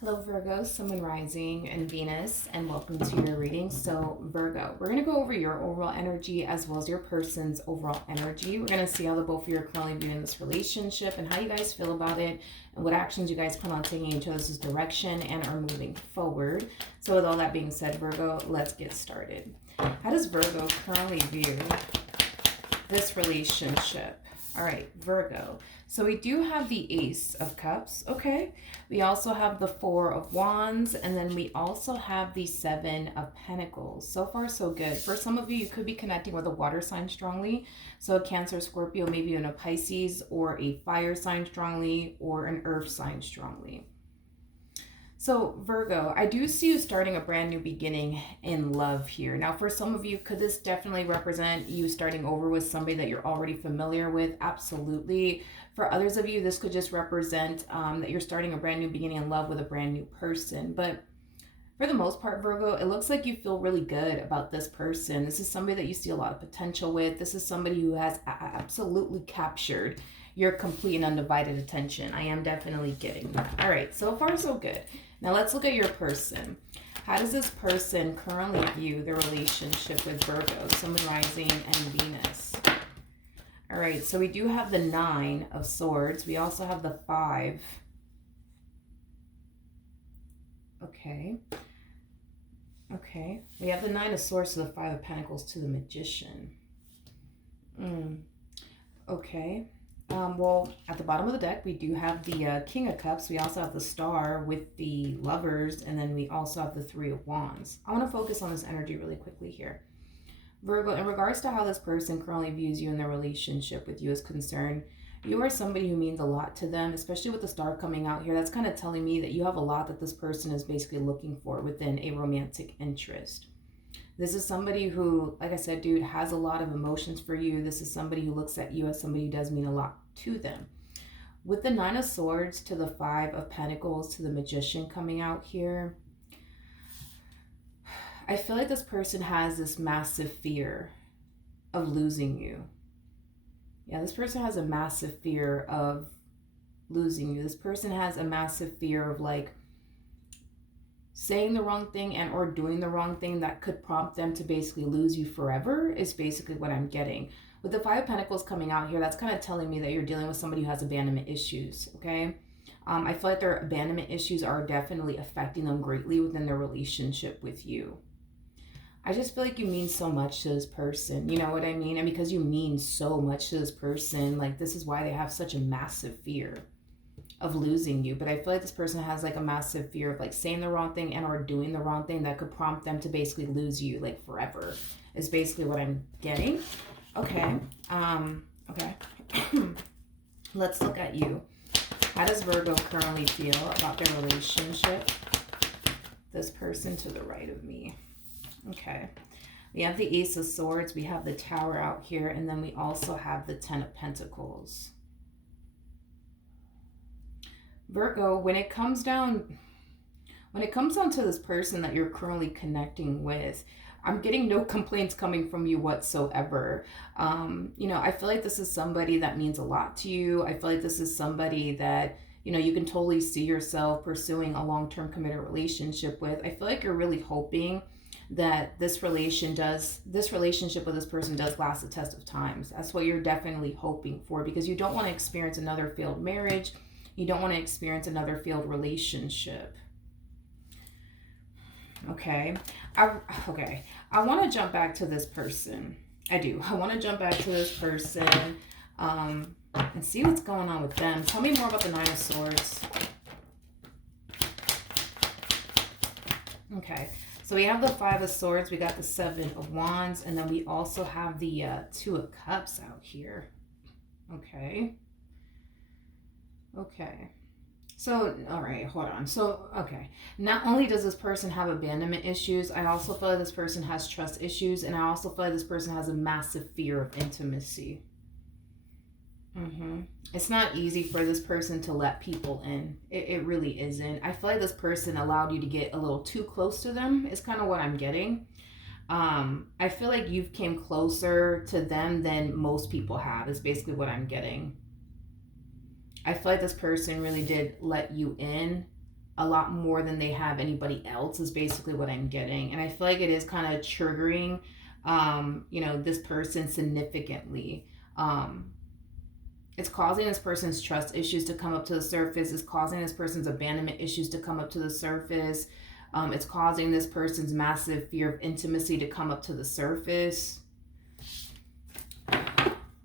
Hello Virgo, Sun, Moon, Rising, and Venus, and welcome to your reading. So Virgo, we're going to go over your overall energy as well as your person's overall energy. We're going to see how the both of you are currently viewing this relationship and how you guys feel about it and what actions you guys plan on taking in each other's direction and are moving forward. So with all that being said, Virgo, let's get started. How does Virgo currently view this relationship? All right, Virgo. So we do have the Ace of Cups, okay? We also have the Four of Wands, and then we also have the Seven of Pentacles. So far, so good. For some of you, you could be connecting with a water sign strongly. So a Cancer, Scorpio, maybe even a Pisces, or a fire sign strongly, or an earth sign strongly. So Virgo, I do see you starting a brand new beginning in love here. Now, for some of you, could this definitely represent you starting over with somebody that you're already familiar with? Absolutely. For others of you, this could just represent that you're starting a brand new beginning in love with a brand new person. But for the most part, Virgo, it looks like you feel really good about this person. This is somebody that you see a lot of potential with. This is somebody who has absolutely captured your complete and undivided attention. I am definitely getting that. All right, so far so good. Now let's look at your person. How does this person currently view their relationship with Virgo, Sun, Moon, Rising, and Venus? All right, so we do have the Nine of Swords. We also have the Five. Okay. Okay. We have the Nine of Swords to the Five of Pentacles to the Magician. Okay. Well, at the bottom of the deck, we do have the King of Cups. We also have the Star with the Lovers, and then we also have the Three of Wands. I want to focus on this energy really quickly here. Virgo, in regards to how this person currently views you and their relationship with you is concerned, you are somebody who means a lot to them, especially with the Star coming out here. That's kind of telling me that you have a lot that this person is basically looking for within a romantic interest. This is somebody who, like I said, dude, has a lot of emotions for you. This is somebody who looks at you as somebody who does mean a lot to them. With the Nine of Swords to the Five of Pentacles to the Magician coming out here, I feel like this person has this massive fear of losing you. Yeah, this person has a massive fear of losing you. This person has a massive fear of like saying the wrong thing and or doing the wrong thing that could prompt them to basically lose you forever is basically what I'm getting. With the Five of Pentacles coming out here, that's kind of telling me that you're dealing with somebody who has abandonment issues, okay? I feel like their abandonment issues are definitely affecting them greatly within their relationship with you. I just feel like you mean so much to this person, you know what I mean? And because you mean so much to this person, like this is why they have such a massive fear of losing you. But I feel like this person has like a massive fear of like saying the wrong thing and or doing the wrong thing that could prompt them to basically lose you like forever is basically what I'm getting. Okay. Okay. Let's look at you. How does Virgo currently feel about their relationship? This person to the right of me. Okay. We have the Ace of Swords. We have the Tower out here. And then we also have the Ten of Pentacles. Virgo, when it comes down to this person that you're currently connecting with, I'm getting no complaints coming from you whatsoever. You know, I feel like this is somebody that means a lot to you. I feel like this is somebody that, you know, you can totally see yourself pursuing a long-term committed relationship with. I feel like you're really hoping that this relationship with this person does last the test of times. That's what you're definitely hoping for, because you don't want to experience another failed marriage. You don't want to experience another failed relationship. Okay. I want to jump back to this person. I do. I want to jump back to this person and see what's going on with them. Tell me more about the Nine of Swords. Okay. So we have the Five of Swords. We got the Seven of Wands. And then we also have the Two of Cups out here. Okay. Okay. So, all right, hold on. So, okay. Not only does this person have abandonment issues, I also feel like this person has trust issues, and I also feel like this person has a massive fear of intimacy. It's not easy for this person to let people in. It really isn't. I feel like this person allowed you to get a little too close to them is kind of what I'm getting. I feel like you've came closer to them than most people have is basically what I'm getting. I feel like this person really did let you in a lot more than they have anybody else is basically what I'm getting. And I feel like it is kind of triggering, this person significantly. It's causing this person's trust issues to come up to the surface. It's causing this person's abandonment issues to come up to the surface. It's causing this person's massive fear of intimacy to come up to the surface.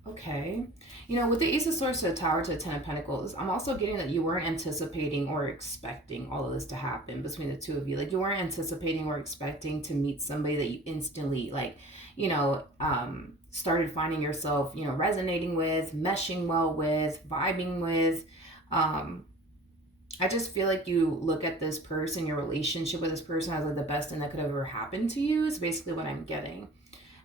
Okay. With the Ace of Swords to the Tower to the Ten of Pentacles, I'm also getting that you weren't anticipating or expecting all of this to happen between the two of you. Like, you weren't anticipating or expecting to meet somebody that you instantly, started finding yourself, resonating with, meshing well with, vibing with. I just feel like you look at this person, your relationship with this person, as like the best thing that could ever happen to you is basically what I'm getting.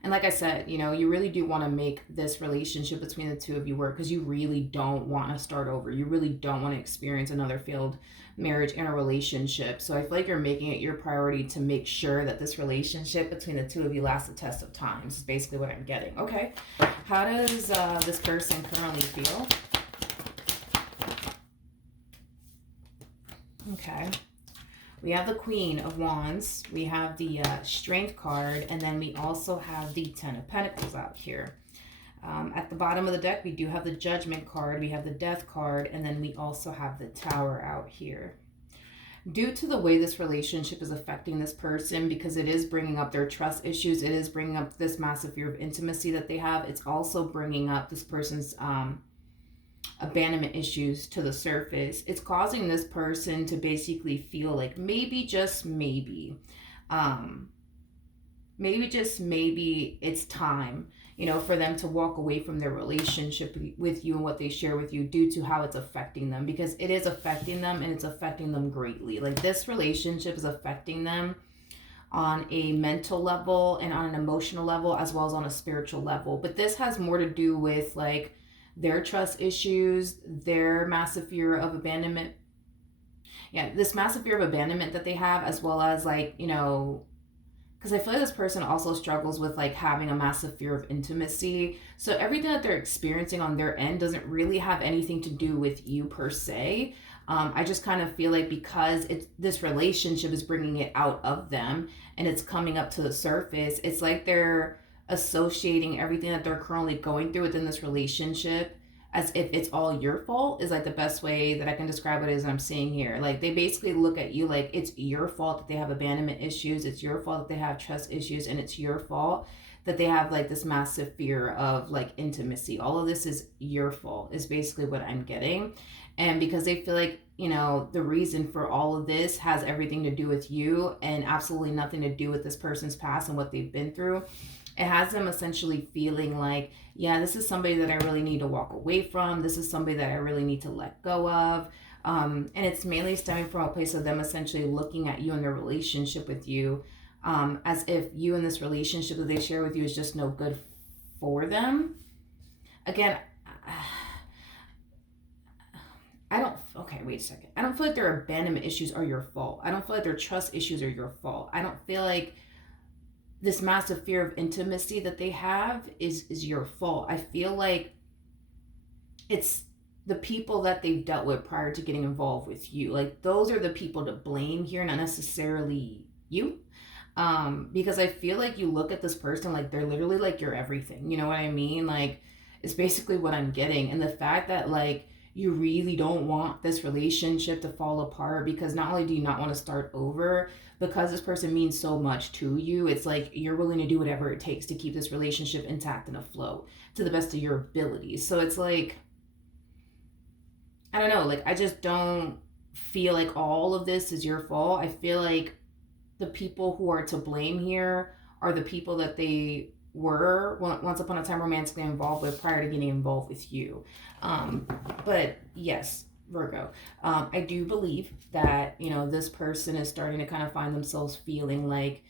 And like I said, you really do want to make this relationship between the two of you work, because you really don't want to start over. You really don't want to experience another failed marriage in a relationship. So I feel like you're making it your priority to make sure that this relationship between the two of you lasts the test of time. Is basically what I'm getting. Okay. How does this person currently feel? Okay. We have the Queen of Wands, we have the Strength card, and then we also have the Ten of Pentacles out here. At the bottom of the deck, we do have the Judgment card, we have the Death card, and then we also have the Tower out here. Due to the way this relationship is affecting this person, because it is bringing up their trust issues, it is bringing up this massive fear of intimacy that they have, it's also bringing up this person's abandonment issues to the surface. It's causing this person to basically feel like maybe just maybe it's time, for them to walk away from their relationship with you and what they share with you, due to how it's affecting them, because it is affecting them, and it's affecting them greatly. Like, this relationship is affecting them on a mental level and on an emotional level, as well as on a spiritual level. But this has more to do with like their trust issues, their massive fear of abandonment. Yeah, this massive fear of abandonment that they have, as well as like, because I feel like this person also struggles with like having a massive fear of intimacy. So everything that they're experiencing on their end doesn't really have anything to do with you per se. I just kind of feel like because this relationship is bringing it out of them and it's coming up to the surface, it's like they're associating everything that they're currently going through within this relationship as if it's all your fault, is like the best way that I can describe it as I'm seeing here. Like, they basically look at you like it's your fault that they have abandonment issues, it's your fault that they have trust issues, and it's your fault that they have like this massive fear of like intimacy. All of this is your fault, is basically what I'm getting. And because they feel like, the reason for all of this has everything to do with you and absolutely nothing to do with this person's past and what they've been through, it has them essentially feeling like, yeah, this is somebody that I really need to walk away from. This is somebody that I really need to let go of. And it's mainly stemming from a place of them essentially looking at you and their relationship with you as if you and this relationship that they share with you is just no good for them. Again, wait a second. I don't feel like their abandonment issues are your fault. I don't feel like their trust issues are your fault. I don't feel like this massive fear of intimacy that they have is your fault. I feel like it's the people that they've dealt with prior to getting involved with you. Like, those are the people to blame here, not necessarily you. Because I feel like you look at this person like they're literally like your everything. You know what I mean? Like, it's basically what I'm getting. And the fact that like you really don't want this relationship to fall apart, because not only do you not want to start over, because this person means so much to you, it's like you're willing to do whatever it takes to keep this relationship intact and afloat to the best of your abilities. So it's like, I don't know, like, I just don't feel like all of this is your fault. I feel like the people who are to blame here are the people that they were once upon a time romantically involved with prior to getting involved with you. But yes, Virgo, I do believe that, this person is starting to kind of find themselves feeling like,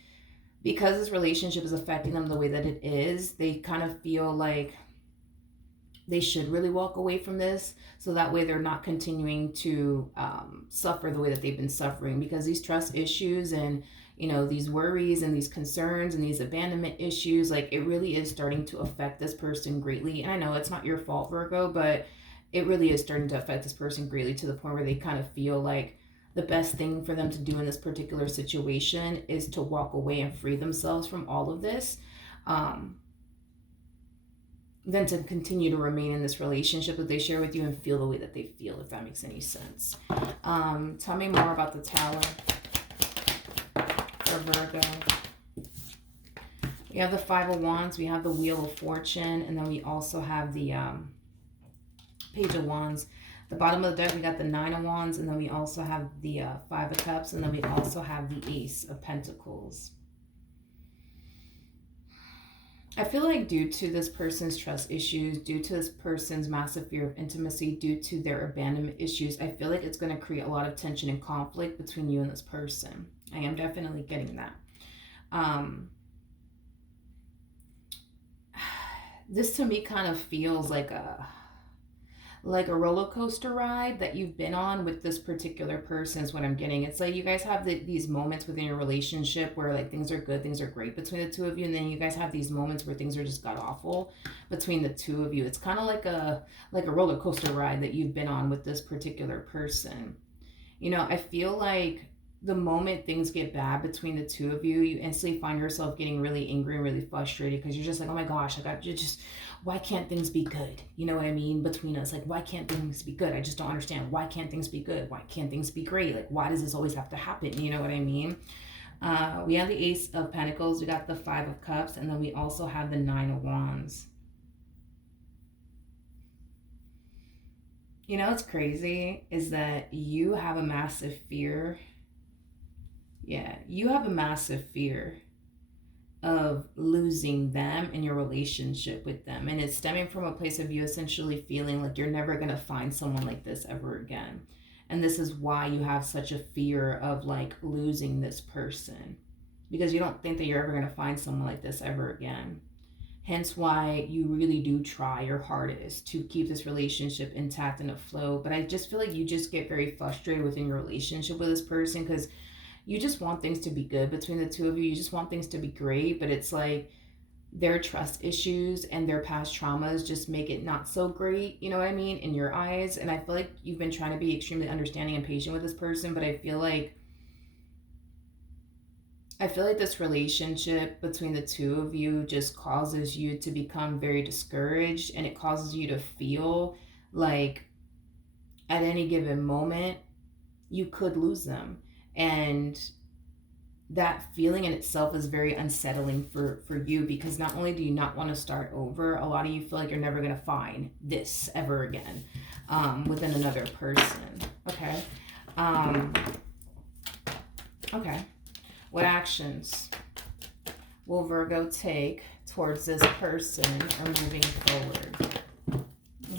because this relationship is affecting them the way that it is, they kind of feel like they should really walk away from this, so that way they're not continuing to suffer the way that they've been suffering. Because these trust issues and these worries and these concerns and these abandonment issues, like, it really is starting to affect this person greatly. And I know it's not your fault, Virgo, but it really is starting to affect this person greatly, to the point where they kind of feel like the best thing for them to do in this particular situation is to walk away and free themselves from all of this, than to continue to remain in this relationship that they share with you and feel the way that they feel, if that makes any sense. Tell me more about the Tower for Virgo. We have the Five of Wands, we have the Wheel of Fortune, and then we also have the Page of Wands. The bottom of the deck, we got the Nine of Wands, and then we also have the Five of Cups, and then we also have the Ace of Pentacles. I feel like due to this person's trust issues, due to this person's massive fear of intimacy, due to their abandonment issues, I feel like it's going to create a lot of tension and conflict between you and this person. I am definitely getting that. This to me kind of feels like a roller coaster ride that you've been on with this particular person is what I'm getting. It's like you guys have these moments within your relationship where like things are good, things are great between the two of you, and then you guys have these moments where things are just god awful between the two of you. It's kind of like a roller coaster ride that you've been on with this particular person. You know, I feel like the moment things get bad between the two of you, you instantly find yourself getting really angry and really frustrated because you're just like, oh my gosh, why can't things be good? You know what I mean? Between us, like, why can't things be good? I just don't understand. Why can't things be good? Why can't things be great? Like, why does this always have to happen? You know what I mean? We have the Ace of Pentacles, we got the Five of Cups, and then we also have the Nine of Wands. You know what's crazy is that you have a massive fear. Yeah, you have a massive fear of losing them in your relationship with them. And it's stemming from a place of you essentially feeling like you're never going to find someone like this ever again. And this is why you have such a fear of like losing this person, because you don't think that you're ever going to find someone like this ever again. Hence why you really do try your hardest to keep this relationship intact and afloat. But I just feel like you just get very frustrated within your relationship with this person because you just want things to be good between the two of you. You just want things to be great, but it's like their trust issues and their past traumas just make it not so great, you know what I mean, in your eyes. And I feel like you've been trying to be extremely understanding and patient with this person, but I feel like this relationship between the two of you just causes you to become very discouraged, and it causes you to feel like at any given moment you could lose them. And that feeling in itself is very unsettling for you, because not only do you not want to start over, a lot of you feel like you're never going to find this ever again within another person. Okay. Okay. What actions will Virgo take towards this person or moving forward?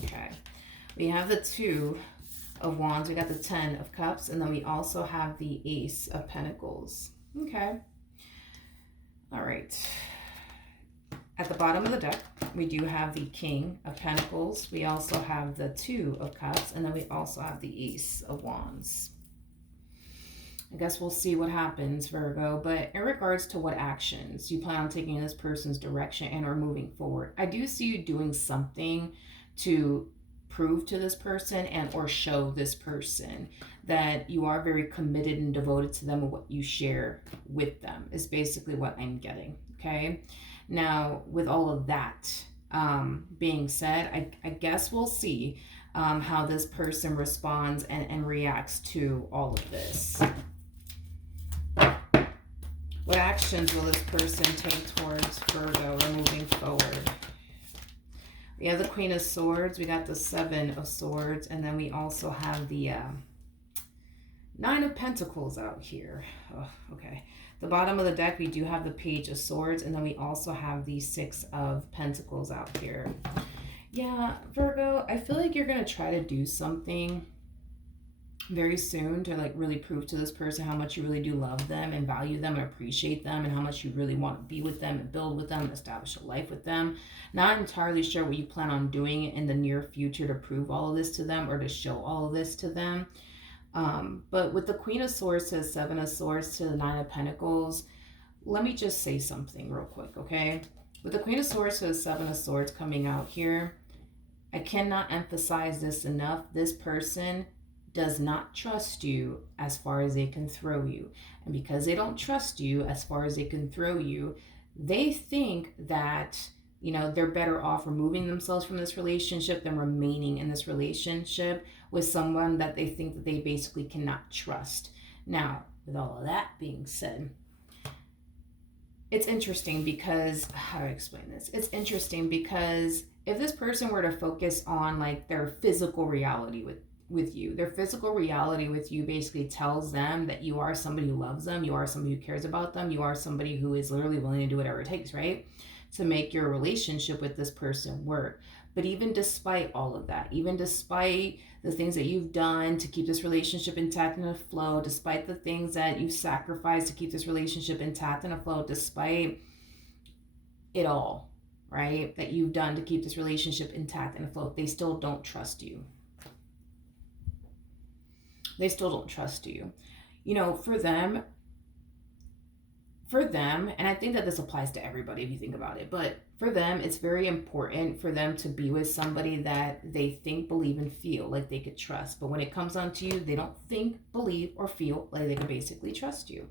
Okay. We have the Two of Wands, we got the Ten of Cups, and then we also have the Ace of Pentacles. Okay. All right. At the bottom of the deck, we do have the King of Pentacles. We also have the Two of Cups, and then we also have the Ace of Wands. I guess we'll see what happens, Virgo. But in regards to what actions you plan on taking in this person's direction and or moving forward, I do see you doing something to prove to this person and or show this person that you are very committed and devoted to them and what you share with them is basically what I'm getting. Okay. Now, with all of that being said, I guess we'll see how this person responds and reacts to all of this. What actions will this person take towards Virgo or moving forward? We have the Queen of Swords, we got the Seven of Swords, and then we also have the Nine of Pentacles out here. Oh, okay. The bottom of the deck, we do have the Page of Swords, and then we also have the Six of Pentacles out here. Yeah, Virgo, I feel like you're going to try to do something very soon to like really prove to this person how much you really do love them and value them and appreciate them, and how much you really want to be with them and build with them and establish a life with them. Not entirely sure what you plan on doing in the near future to prove all of this to them or to show all of this to them. But with the Queen of Swords to the Seven of Swords to the Nine of Pentacles, let me just say something real quick, okay? With the Queen of Swords to the Seven of Swords coming out here, I cannot emphasize this enough. This person does not trust you as far as they can throw you. And because they don't trust you as far as they can throw you, they think that, you know, they're better off removing themselves from this relationship than remaining in this relationship with someone that they think that they basically cannot trust. Now, with all of that being said, it's interesting because, how do I explain this? It's interesting because if this person were to focus on like their physical reality with you, their physical reality with you basically tells them that you are somebody who loves them, you are somebody who cares about them, you are somebody who is literally willing to do whatever it takes, right? To make your relationship with this person work. But even despite all of that, even despite the things that you've done to keep this relationship intact and afloat, despite the things that you've sacrificed to keep this relationship intact and afloat, despite it all, right, that you've done to keep this relationship intact and afloat, they still don't trust you. They still don't trust you. You know, for them, and I think that this applies to everybody if you think about it, but for them, it's very important for them to be with somebody that they think, believe, and feel like they could trust. But when it comes down to you, they don't think, believe, or feel like they can basically trust you.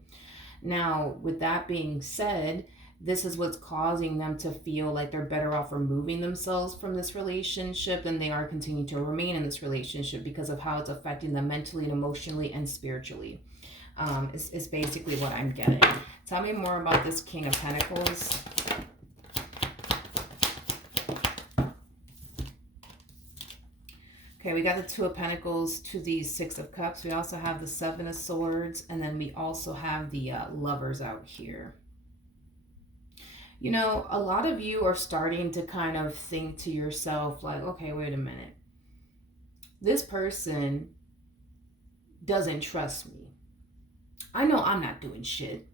Now, with that being said, this is what's causing them to feel like they're better off removing themselves from this relationship than they are continuing to remain in this relationship because of how it's affecting them mentally and emotionally and spiritually. Is basically what I'm getting. Tell me more about this King of Pentacles. Okay, we got the Two of Pentacles to the Six of Cups. We also have the Seven of Swords, and then we also have the Lovers out here. You know, a lot of you are starting to kind of think to yourself like, okay, wait a minute. This person doesn't trust me. I know I'm not doing shit.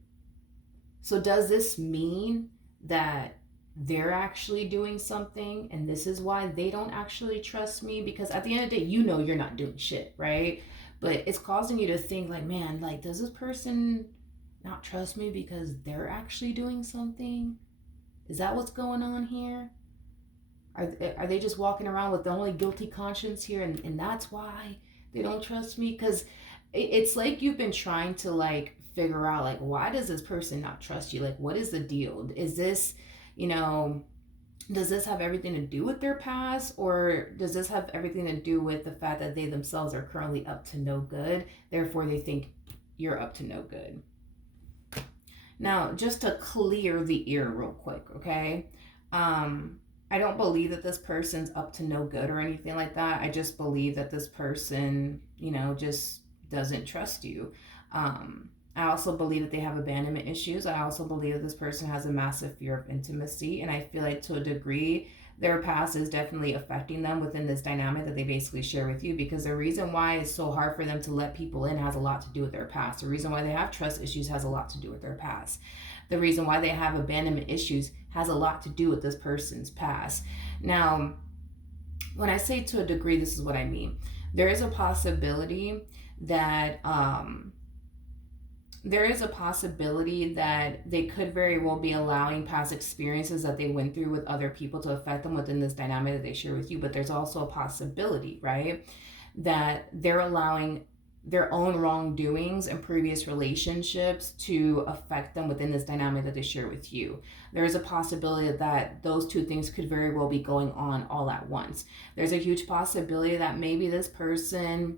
So does this mean that they're actually doing something and this is why they don't actually trust me? Because at the end of the day, you know you're not doing shit, right? But it's causing you to think like, man, like, does this person not trust me because they're actually doing something? Is that what's going on here? Are they just walking around with the only guilty conscience here and that's why they don't trust me? Because it's like you've been trying to like figure out like, why does this person not trust you? Like, what is the deal? Is this, you know, does this have everything to do with their past, or does this have everything to do with the fact that they themselves are currently up to no good, therefore they think you're up to no good? Now, just to clear the air real quick, okay? I don't believe that this person's up to no good or anything like that. I just believe that this person, you know, just doesn't trust you. I also believe that they have abandonment issues. I also believe that this person has a massive fear of intimacy. And I feel like to a degree, their past is definitely affecting them within this dynamic that they basically share with you, because the reason why it's so hard for them to let people in has a lot to do with their past. The reason why they have trust issues has a lot to do with their past. The reason why they have abandonment issues has a lot to do with this person's past. Now, when I say to a degree, this is what I mean. There is a possibility that they could very well be allowing past experiences that they went through with other people to affect them within this dynamic that they share with you. But there's also a possibility, right, that they're allowing their own wrongdoings in previous relationships to affect them within this dynamic that they share with you. There is a possibility that those two things could very well be going on all at once. There's a huge possibility that maybe this person,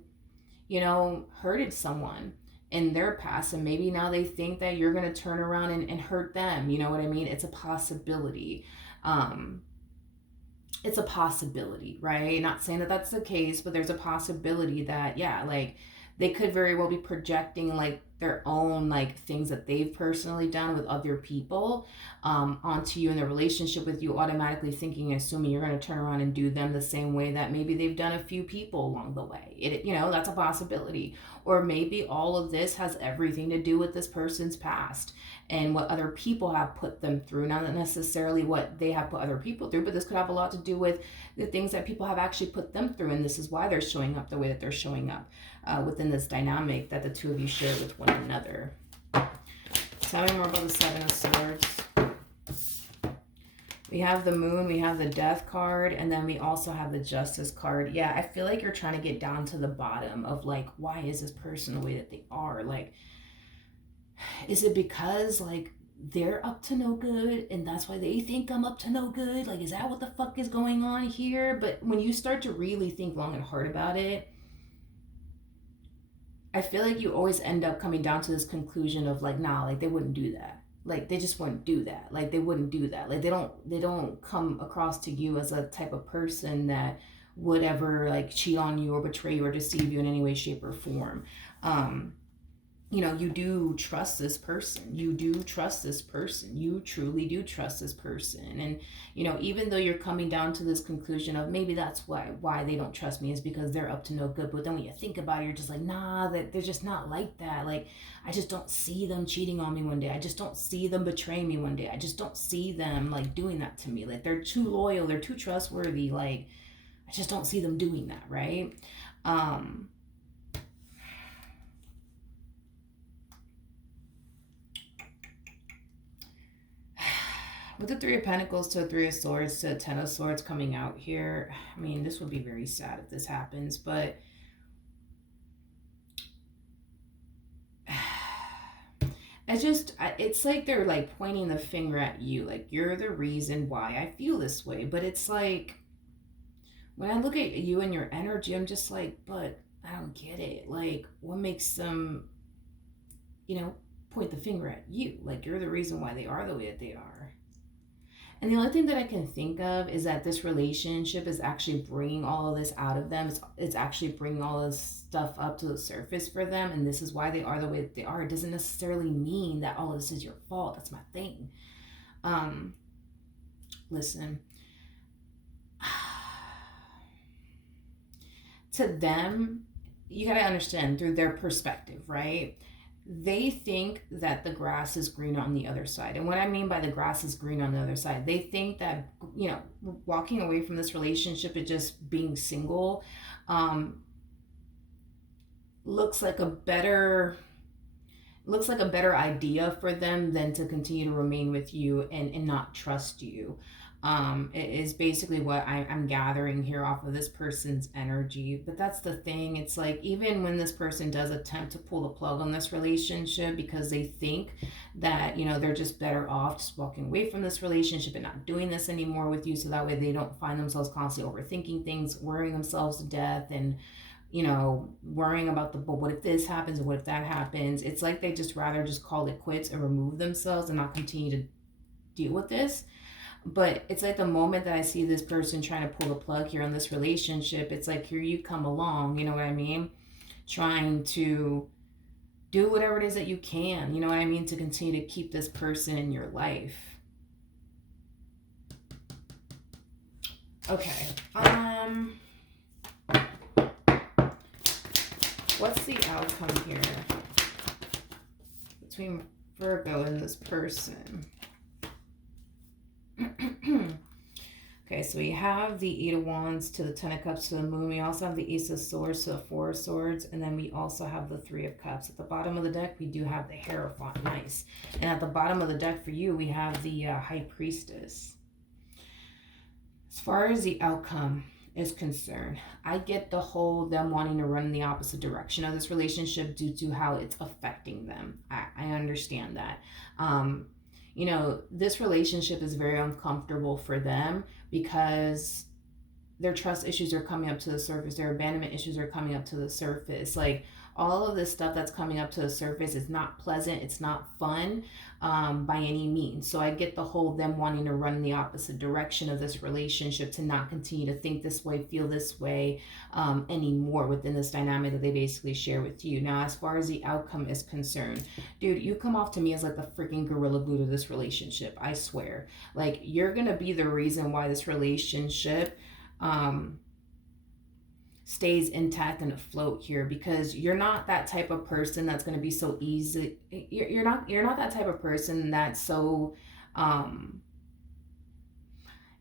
you know, hurted someone in their past, and maybe now they think that you're going to turn around and hurt them. You know what I mean? It's a possibility. It's a possibility, right? Not saying that that's the case, but there's a possibility that, yeah, like, they could very well be projecting like their own like things that they've personally done with other people onto you in their relationship with you, automatically thinking, assuming you're going to turn around and do them the same way that maybe they've done a few people along the way. You know, that's a possibility. Or maybe all of this has everything to do with this person's past and what other people have put them through. Not necessarily what they have put other people through, but this could have a lot to do with the things that people have actually put them through. And this is why they're showing up the way that they're showing up within this dynamic that the two of you share with one another. Tell me more about the Seven of Swords. We have the moon, we have the death card, and then we also have the justice card. Yeah, I feel like you're trying to get down to the bottom of like, why is this person the way that they are? Like, is it because like they're up to no good and that's why they think I'm up to no good? Like, is that what the fuck is going on here? But when you start to really think long and hard about it, I feel like you always end up coming down to this conclusion of like, nah, like they wouldn't do that. Like they just wouldn't do that. Like they wouldn't do that. Like they don't come across to you as a type of person that would ever like cheat on you or betray you or deceive you in any way, shape, or form. Um, you do trust this person. You do trust this person. You truly do trust this person. And, even though you're coming down to this conclusion of maybe that's why they don't trust me is because they're up to no good. But then when you think about it, you're just like, nah, that they're just not like that. Like, I just don't see them cheating on me one day. I just don't see them betraying me one day. I just don't see them like doing that to me. Like they're too loyal. They're too trustworthy. Like, I just don't see them doing that. Right. With the Three of Pentacles to the Three of Swords to the Ten of Swords coming out here, I mean, this would be very sad if this happens, but it's like they're like pointing the finger at you, like you're the reason why I feel this way. But it's like, when I look at you and your energy, I'm just like, but I don't get it. Like, what makes them, point the finger at you? Like, you're the reason why they are the way that they are. And the only thing that I can think of is that this relationship is actually bringing all of this out of them. It's actually bringing all this stuff up to the surface for them. And this is why they are the way that they are. It doesn't necessarily mean that all of this is your fault. That's my thing. Listen. To them, you got to understand through their perspective, right? They think that the grass is green on the other side. And what I mean by the grass is green on the other side, they think that, walking away from this relationship and just being single looks like a better idea for them than to continue to remain with you and not trust you. It is basically what I'm gathering here off of this person's energy. But that's the thing. It's like, even when this person does attempt to pull the plug on this relationship because they think that, they're just better off just walking away from this relationship and not doing this anymore with you. So that way they don't find themselves constantly overthinking things, worrying themselves to death and, worrying about but what if this happens and what if that happens? It's like they just rather just call it quits and remove themselves and not continue to deal with this. But it's like the moment that I see this person trying to pull the plug here on this relationship, it's like, here you come along, you know what I mean? Trying to do whatever it is that you can, you know what I mean, to continue to keep this person in your life. Okay. What's the outcome here between Virgo and this person? Okay, so we have the Eight of Wands to the Ten of Cups to the Moon. We also have the Ace of Swords to the Four of Swords. And then we also have the Three of Cups. At the bottom of the deck, we do have the Hierophant. Nice. And at the bottom of the deck for you, we have the High Priestess. As far as the outcome is concerned, I get the whole them wanting to run in the opposite direction of this relationship due to how it's affecting them. I understand that. This relationship is very uncomfortable for them because their trust issues are coming up to the surface. Their abandonment issues are coming up to the surface. Like, all of this stuff that's coming up to the surface is not pleasant. It's not fun by any means. So I get the whole them wanting to run in the opposite direction of this relationship, to not continue to think this way, feel this way anymore within this dynamic that they basically share with you. Now, as far as the outcome is concerned, dude, you come off to me as like the freaking gorilla glue to this relationship. I swear. Like, you're going to be the reason why this relationship stays intact and afloat here, because you're not that type of person that's going to be so easy. You're not that type of person that's so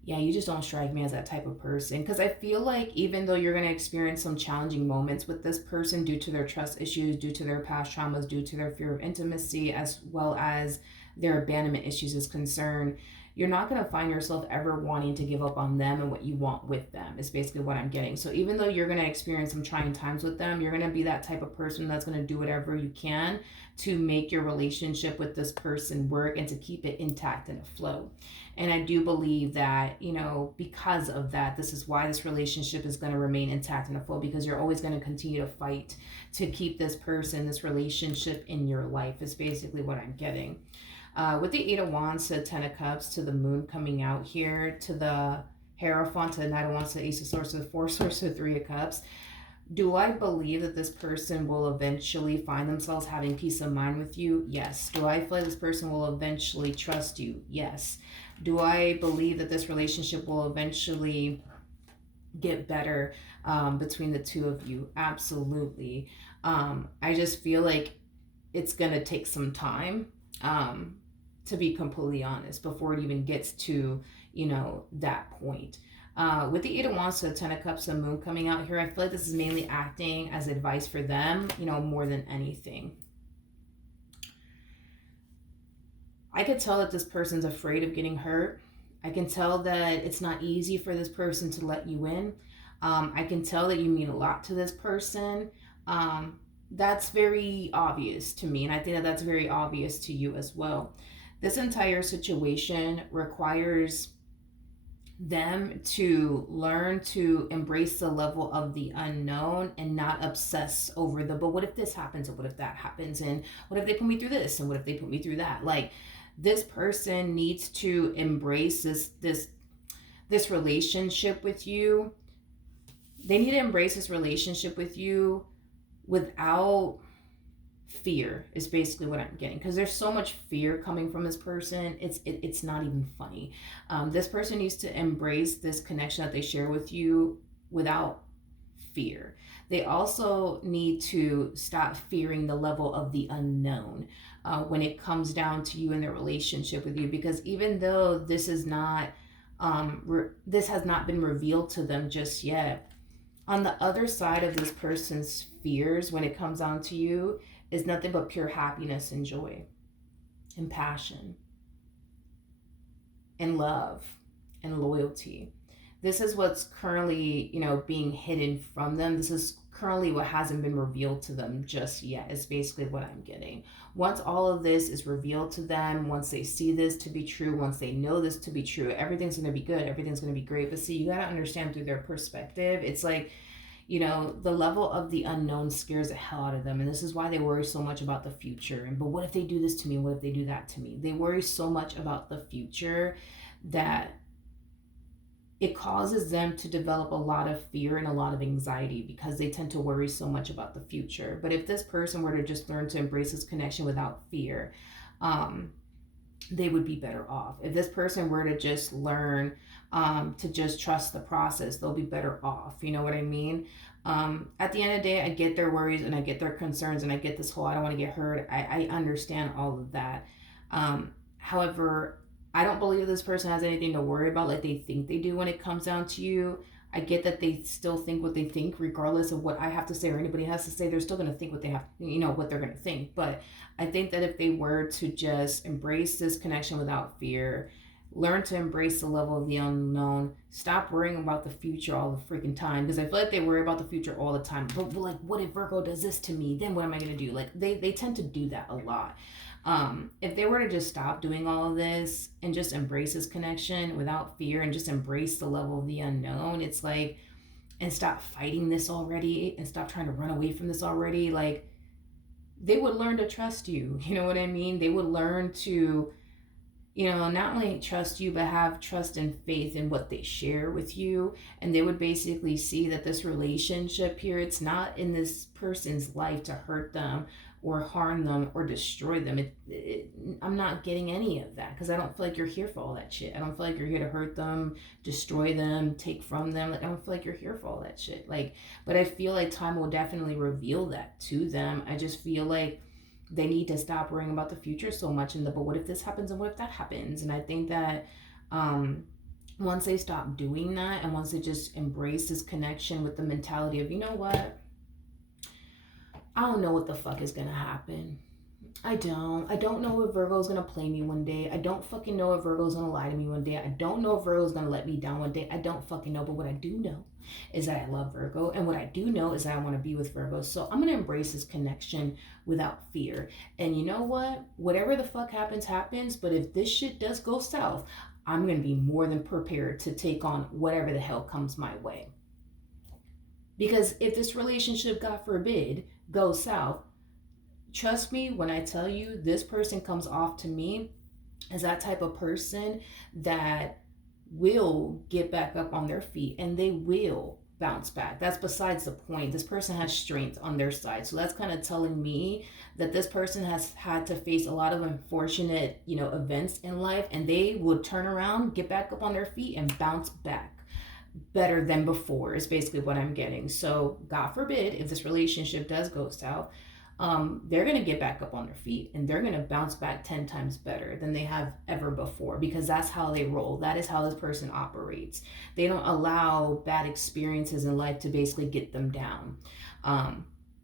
you just don't strike me as that type of person. Because I feel like even though you're going to experience some challenging moments with this person due to their trust issues, due to their past traumas, due to their fear of intimacy, as well as their abandonment issues is concerned, you're not going to find yourself ever wanting to give up on them and what you want with them, is basically what I'm getting. So even though you're going to experience some trying times with them, you're going to be that type of person that's going to do whatever you can to make your relationship with this person work and to keep it intact and afloat. And I do believe that, because of that, this is why this relationship is going to remain intact and afloat, because you're always going to continue to fight to keep this person, this relationship in your life, is basically what I'm getting. With the Eight of Wands to the Ten of Cups to the Moon coming out here, to the Hierophant to the Knight of Wands to the Ace of Swords to the Four of Swords to the Three of Cups. Do I believe that this person will eventually find themselves having peace of mind with you? Yes. Do I feel like this person will eventually trust you? Yes. Do I believe that this relationship will eventually get better between the two of you? Absolutely. I just feel like it's going to take some time, to be completely honest, before it even gets to, that point. With the Eight of Wands to the Ten of Cups and Moon coming out here, I feel like this is mainly acting as advice for them, more than anything. I could tell that this person's afraid of getting hurt. I can tell that it's not easy for this person to let you in. I can tell that you mean a lot to this person. That's very obvious to me, and I think that that's very obvious to you as well. This entire situation requires them to learn to embrace the level of the unknown and not obsess over but what if this happens and what if that happens and what if they put me through this and what if they put me through that. Like, this person needs to embrace this relationship with you. They need to embrace this relationship with you without fear, is basically what I'm getting, because there's so much fear coming from this person. It's not even funny. This person needs to embrace this connection that they share with you without fear. They also need to stop fearing the level of the unknown when it comes down to you and their relationship with you, because even though this is not this has not been revealed to them just yet, on the other side of this person's fears when it comes down to you is nothing but pure happiness and joy and passion and love and loyalty. This is what's currently, being hidden from them. This is currently what hasn't been revealed to them just yet, is basically what I'm getting. Once all of this is revealed to them, once they see this to be true, once they know this to be true, everything's going to be good. Everything's going to be great. But see, you got to understand through their perspective. It's like, the level of the unknown scares the hell out of them. And this is why they worry so much about the future. But what if they do this to me? What if they do that to me? They worry so much about the future that it causes them to develop a lot of fear and a lot of anxiety, because they tend to worry so much about the future. But if this person were to just learn to embrace this connection without fear, they would be better off. If this person were to just learn to just trust the process, they'll be better off. You know what I mean? At the end of the day, I get their worries and I get their concerns and I get this whole, I don't want to get hurt. I understand all of that. However, I don't believe this person has anything to worry about like they think they do when it comes down to you. I get that they still think what they think, regardless of what I have to say or anybody has to say. They're still going to think what they have, what they're going to think. But I think that if they were to just embrace this connection without fear, learn to embrace the level of the unknown, stop worrying about the future all the freaking time, because I feel like they worry about the future all the time. But like, what if Virgo does this to me? Then what am I going to do? Like, they tend to do that a lot. If they were to just stop doing all of this and just embrace this connection without fear and just embrace the level of the unknown, it's like, and stop fighting this already and stop trying to run away from this already, like, they would learn to trust you. You know what I mean? They would learn to, not only trust you, but have trust and faith in what they share with you. And they would basically see that this relationship here, it's not in this person's life to hurt them or harm them or destroy them. I'm not getting any of that, because I don't feel like you're here for all that shit. I don't feel like you're here to hurt them, destroy them, take from them. Like, I don't feel like you're here for all that shit. Like, but I feel like time will definitely reveal that to them. I just feel like they need to stop worrying about the future so much but what if this happens and what if that happens? And I think that once they stop doing that and once they just embrace this connection with the mentality of, you know what, I don't know what the fuck is gonna happen. I don't. I don't know if Virgo's gonna play me one day. I don't fucking know if Virgo's gonna lie to me one day. I don't know if Virgo's gonna let me down one day. I don't fucking know. But what I do know is that I love Virgo. And what I do know is that I want to be with Virgo. So I'm gonna embrace this connection without fear. And you know what? Whatever the fuck happens, happens. But if this shit does go south, I'm gonna be more than prepared to take on whatever the hell comes my way. Because if this relationship, God forbid, goes south, trust me when I tell you, this person comes off to me as that type of person that will get back up on their feet and they will bounce back. That's besides the point. This person has strength on their side. So that's kind of telling me that this person has had to face a lot of unfortunate, events in life, and they will turn around, get back up on their feet and bounce back better than before is basically what I'm getting. So God forbid if this relationship does go south, they're going to get back up on their feet and they're going to bounce back 10 times better than they have ever before, because that's how they roll. That is how this person operates. They don't allow bad experiences in life to basically get them down.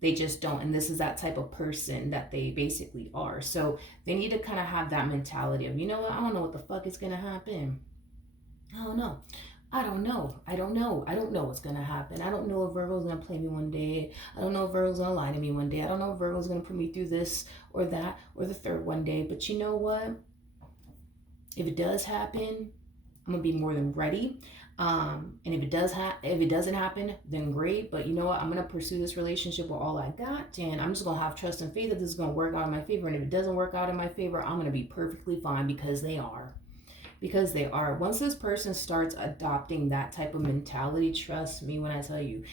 They just don't. And this is that type of person that they basically are. So they need to kind of have that mentality of, you know what, I don't know what the fuck is going to happen. I don't know. I don't know. I don't know. I don't know what's going to happen. I don't know if Virgo's going to play me one day. I don't know if Virgo's going to lie to me one day. I don't know if Virgo's going to put me through this or that or the third one day. But you know what? If it does happen, I'm going to be more than ready. And if it doesn't happen, then great. But you know what? I'm going to pursue this relationship with all I got. And I'm just going to have trust and faith that this is going to work out in my favor. And if it doesn't work out in my favor, I'm going to be perfectly fine, because they are. Because they are. Once this person starts adopting that type of mentality, trust me when I tell you,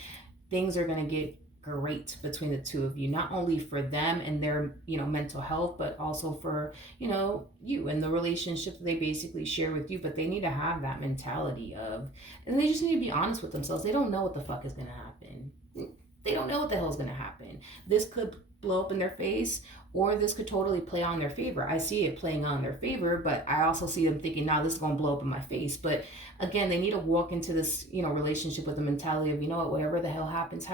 things are going to get great between the two of you. Not only for them and their, mental health, but also for, you and the relationship that they basically share with you. But they need to have that mentality of, and they just need to be honest with themselves. They don't know what the fuck is going to happen. They don't know what the hell is going to happen. This could blow up in their face, or this could totally play on their favor. I see it playing on their favor, but I also see them thinking, now this is going to blow up in my face. But again, they need to walk into this, relationship with the mentality of, you know what, whatever the hell happens,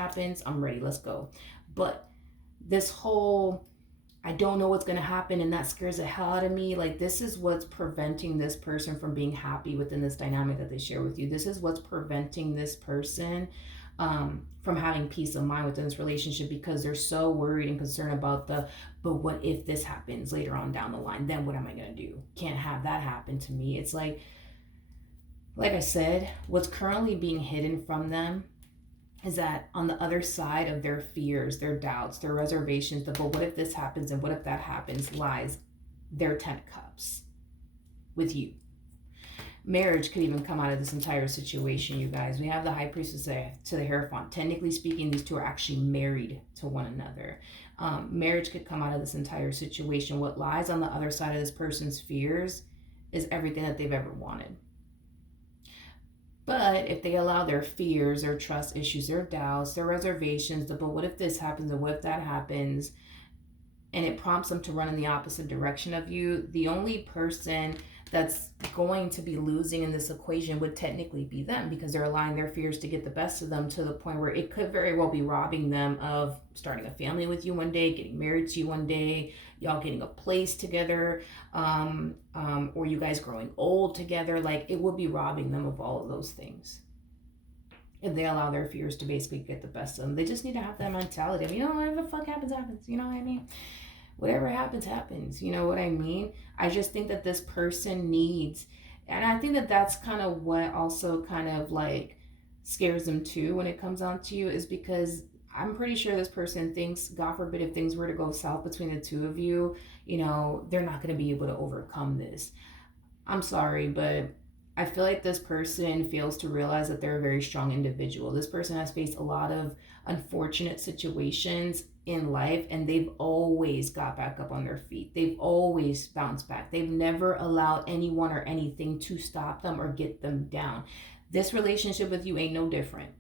I'm ready, let's go. But this whole, I don't know what's going to happen, and that scares the hell out of me. Like, this is what's preventing this person from being happy within this dynamic that they share with you. This is what's preventing this person from having peace of mind within this relationship, because they're so worried and concerned about but what if this happens later on down the line? Then what am I going to do? Can't have that happen to me. It's like I said, what's currently being hidden from them is that on the other side of their fears, their doubts, their reservations, but what if this happens and what if that happens, lies their 10 cups with you. Marriage could even come out of this entire situation, you guys. We have the High Priestess to the Hierophant. Technically speaking, these two are actually married to one another. Marriage could come out of this entire situation. What lies on the other side of this person's fears is everything that they've ever wanted. But if they allow their fears, their trust issues, their doubts, their reservations, but what if this happens and what if that happens, and it prompts them to run in the opposite direction of you, the only person that's going to be losing in this equation would technically be them, because they're allowing their fears to get the best of them, to the point where it could very well be robbing them of starting a family with you one day, getting married to you one day, y'all getting a place together, or you guys growing old together. Like, it would be robbing them of all of those things if they allow their fears to basically get the best of them. They just need to have that mentality of, whatever the fuck happens, you know what I mean? Whatever happens, you know what I mean? I just think that this person needs, and I think that that's kind of what also kind of like scares them too when it comes down to you, is because I'm pretty sure this person thinks, God forbid, if things were to go south between the two of you, they're not going to be able to overcome this. I'm sorry, but I feel like this person fails to realize that they're a very strong individual. This person has faced a lot of unfortunate situations in life, and they've always got back up on their feet. They've always bounced back. They've never allowed anyone or anything to stop them or get them down. This relationship with you ain't no different.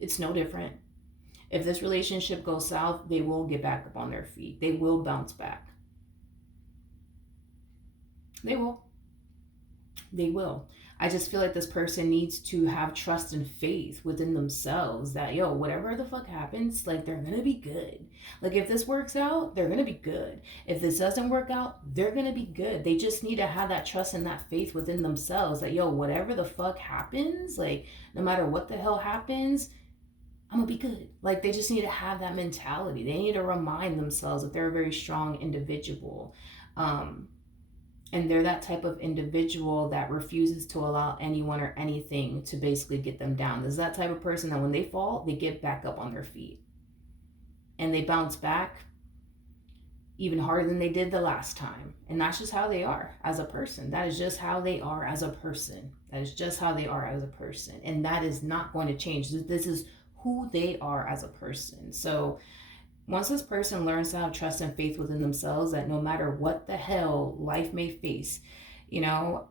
It's no different. If this relationship goes south, they will get back up on their feet. They will bounce back. They will. They will. I just feel like this person needs to have trust and faith within themselves that, yo, whatever the fuck happens, like, they're gonna be good. Like, if this works out, they're gonna be good. If this doesn't work out, they're gonna be good. They just need to have that trust and that faith within themselves that, yo, whatever the fuck happens, like, no matter what the hell happens, I'm gonna be good. Like, they just need to have that mentality. They need to remind themselves that they're a very strong individual. And they're that type of individual that refuses to allow anyone or anything to basically get them down. There's that type of person that when they fall, they get back up on their feet. And they bounce back even harder than they did the last time. And that's just how they are as a person. That is just how they are as a person. That is just how they are as a person. And that is not going to change. This is who they are as a person. So once this person learns to have trust and faith within themselves, that no matter what the hell life may face, you know,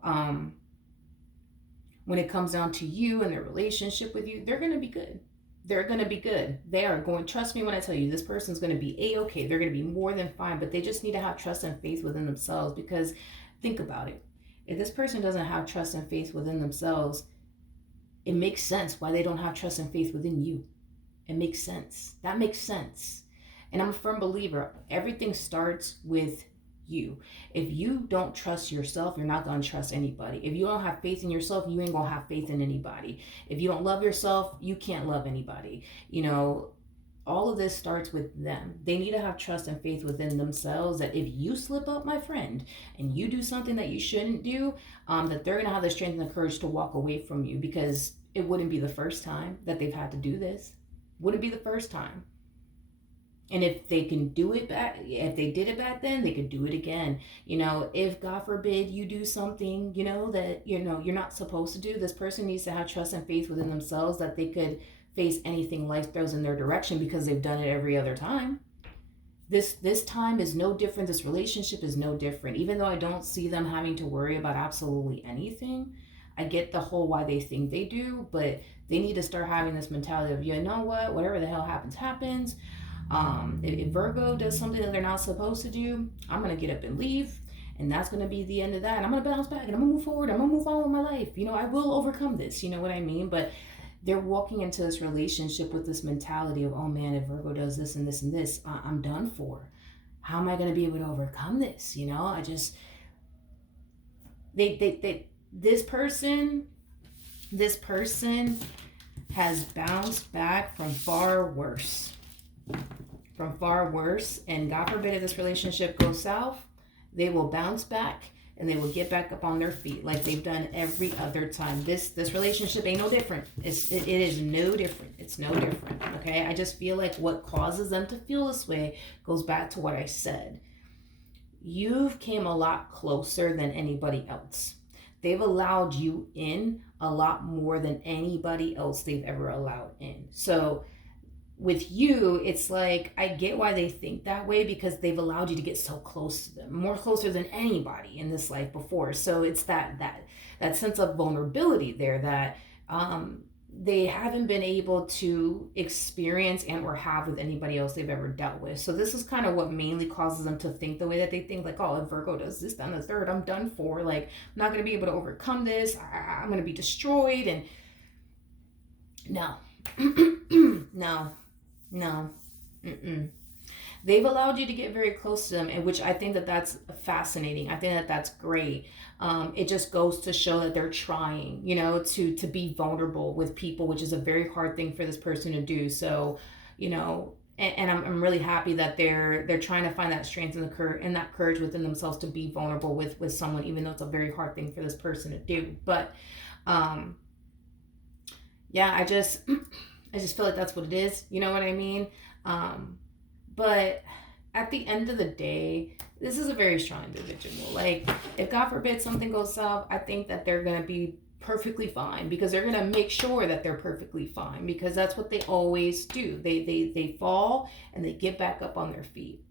when it comes down to you and their relationship with you, they're going to be good. They're going to be good. They are going, trust me when I tell you, this person's going to be A-okay. They're going to be more than fine, but they just need to have trust and faith within themselves, because think about it. If this person doesn't have trust and faith within themselves, it makes sense why they don't have trust and faith within you. It makes sense. That makes sense. And I'm a firm believer, everything starts with you. If you don't trust yourself, you're not going to trust anybody. If you don't have faith in yourself, you ain't going to have faith in anybody. If you don't love yourself, you can't love anybody. You know, all of this starts with them. They need to have trust and faith within themselves that if you slip up, my friend, and you do something that you shouldn't do, that they're going to have the strength and the courage to walk away from you, because it wouldn't be the first time that they've had to do this. Wouldn't be the first time. And if they can do it back, if they did it back then, they could do it again. You know, if God forbid you do something, you know, that, you know, you're not supposed to do, this person needs to have trust and faith within themselves that they could face anything life throws in their direction, because they've done it every other time. This time is no different. This relationship is no different. Even though I don't see them having to worry about absolutely anything, I get the whole why they think they do, but they need to start having this mentality of, you know what, whatever the hell happens, happens. If Virgo does something that they're not supposed to do, I'm going to get up and leave. And that's going to be the end of that. And I'm going to bounce back and I'm going to move forward. I'm going to move on with my life. You know, I will overcome this. You know what I mean? But they're walking into this relationship with this mentality of, oh man, if Virgo does this and this and this, I'm done for. How am I going to be able to overcome this? You know, this person has bounced back from far worse. And God forbid if this relationship goes south, they will bounce back and they will get back up on their feet like they've done every other time. This relationship ain't no different. It is no different. It's no different. Okay, I just feel like what causes them to feel this way goes back to what I said. You've came a lot closer than anybody else. They've allowed you in a lot more than anybody else they've ever allowed in. So with you, it's like, I get why they think that way, because they've allowed you to get so close to them, more closer than anybody in this life before. So it's that sense of vulnerability there that they haven't been able to experience and or have with anybody else they've ever dealt with. So this is kind of what mainly causes them to think the way that they think, like, oh, if Virgo does this, then the third, I'm done for. Like, I'm not going to be able to overcome this. I'm going to be destroyed. And no, no. They've allowed you to get very close to them, and which I think that's fascinating. I think that's great. It just goes to show that they're trying, you know, to be vulnerable with people, which is a very hard thing for this person to do. So, you know, and I'm really happy that they're trying to find that strength and that courage within themselves to be vulnerable with someone, even though it's a very hard thing for this person to do. But yeah, I just feel like that's what it is. You know what I mean? But at the end of the day, this is a very strong individual. Like, if God forbid something goes south, I think that they're going to be perfectly fine, because they're going to make sure that they're perfectly fine, because that's what they always do. They fall and they get back up on their feet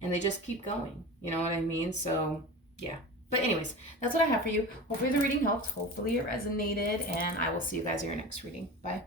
and they just keep going. You know what I mean? So yeah. But anyways, that's what I have for you. Hopefully the reading helped. Hopefully it resonated, and I will see you guys in your next reading. Bye.